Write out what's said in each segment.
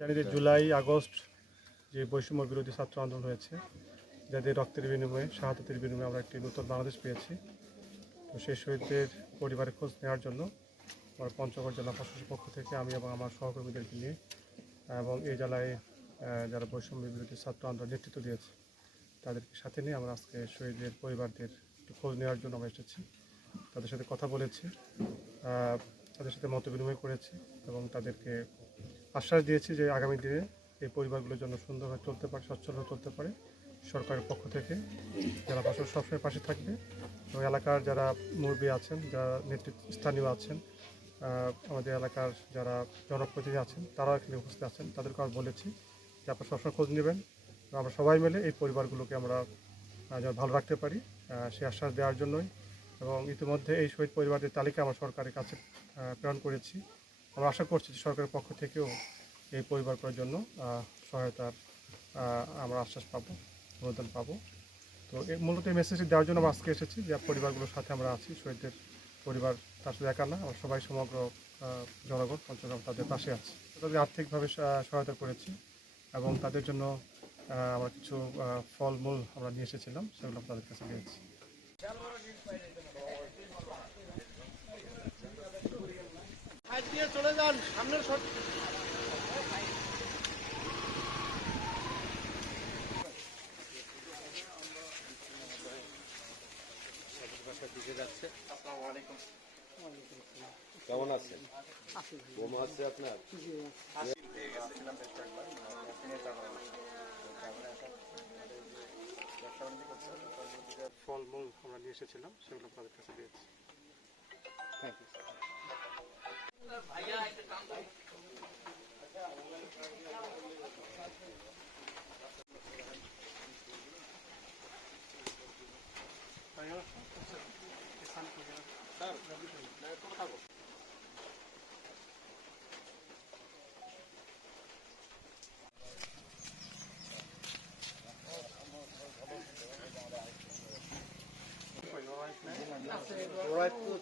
জানি যে July August যে বৈষম্য বিরোধী ছাত্র আন্দোলন হয়েছে, যাদের রক্তের বিনিময়ে শাহাদাতের বিনিময়ে আমরা একটি নতুন বাংলাদেশ পেয়েছি। তো সেই শহীদদের পরিবারের খোঁজ নেওয়ার জন্য আমার পঞ্চগড় জেলা প্রশাসনের পক্ষ থেকে আমি এবং আমার সহকর্মীদেরকে নিয়ে এবং এই জেলায় যারা বৈষম্য বিরোধী ছাত্র আন্দোলন নেতৃত্ব দিয়েছে তাদেরকে সাথে নিয়ে আমরা আজকে শহীদদের পরিবারদের একটু খোঁজ নেওয়ার জন্য আমরা এসেছি। তাদের সাথে কথা বলেছি, তাদের সাথে মত বিনিময় করেছি এবং তাদেরকে আশ্বাস দিয়েছি যে আগামী দিনে এই পরিবারগুলোর জন্য সুন্দরভাবে চলতে পারে, সচ্ছলভাবে চলতে পারে। সরকারের পক্ষ থেকে জেলা প্রশাসন সবসময় পাশে থাকবে এবং এলাকার যারা মুরব্বী আছেন, যারা স্থানীয় আছেন, আমাদের এলাকার যারা জনপ্রতিনিধি আছেন, তারাও এখানে উপস্থিত আছেন। তাদেরকে আমরা বলেছি যে আপনারা সবসময় খোঁজ নেবেন এবং আমরা সবাই মিলে এই পরিবারগুলোকে আমরা যেন ভালো রাখতে পারি সেই আশ্বাস দেওয়ার জন্যই। এবং ইতিমধ্যে এই শহীদ পরিবারের তালিকা আমরা সরকারের কাছে প্রেরণ করেছি। আমরা আশা করছি যে সরকারের পক্ষ থেকেও এই পরিবারগুলোর জন্য সহায়তার আমরা আশ্বাস পাবো, অনুদান পাবো। তো মূলত এই মেসেজটি দেওয়ার জন্য আমরা আজকে এসেছি যে পরিবারগুলোর সাথে আমরা আছি। শহীদদের পরিবার তার সাথে একা না, আমরা সবাই সমগ্র জনগণ পঞ্চগ্রাম তাদের পাশে আছি। তাদের আর্থিকভাবে সহায়তা করেছি এবং তাদের জন্য আমরা কিছু ফলমূল আমরা নিয়ে এসেছিলাম, সেগুলো তাদের কাছে দিয়েছি। চলে যান সামনের কেমন আছেন? বোমা আছে আপনার? ফলমূল আমরা নিয়ে এসেছিলাম, সেগুলো তাদের কাছে দিয়েছি। Thank you.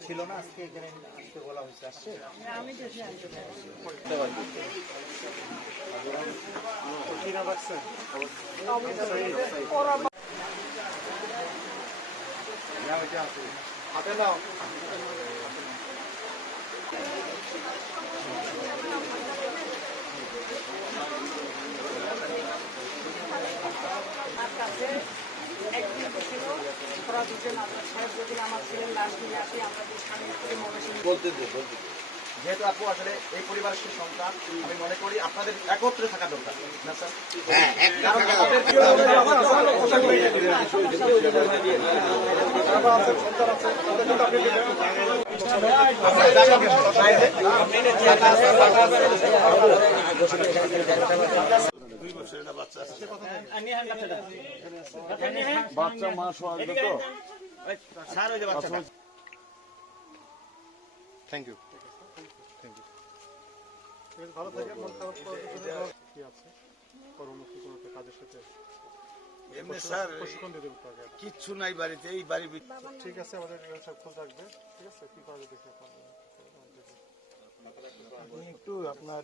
ছিল না, আজকে এখানে আসতে বলা হয়েছে। আসছে হাতে নাও। একদিন ছিল ওরা দুজন আপনার সাহেব যদি আমার ছেলের লাশ নিয়ে আসি আমরা যে স্বামী করে বলতে যেহেতু আপু আসলে এই পরিবারের সন্তান, আমি মনে করি আপনাদের একত্রে থাকা দরকার না স্যার? বাচ্চা মা আসবে তো? Thank you. ভালো থাকে, মন খারাপ কি আছে কর্মমুখী কোনো কাজের সাথে এমনি স্যার প্রশিক্ষণ দিয়ে দেবো তাকে। কিচ্ছু নাই বাড়িতে, এই বাড়ি ঠিক আছে, আমাদের সব খোঁজ রাখবে। ঠিক আছে, কি কাজে দেখে একটু আপনার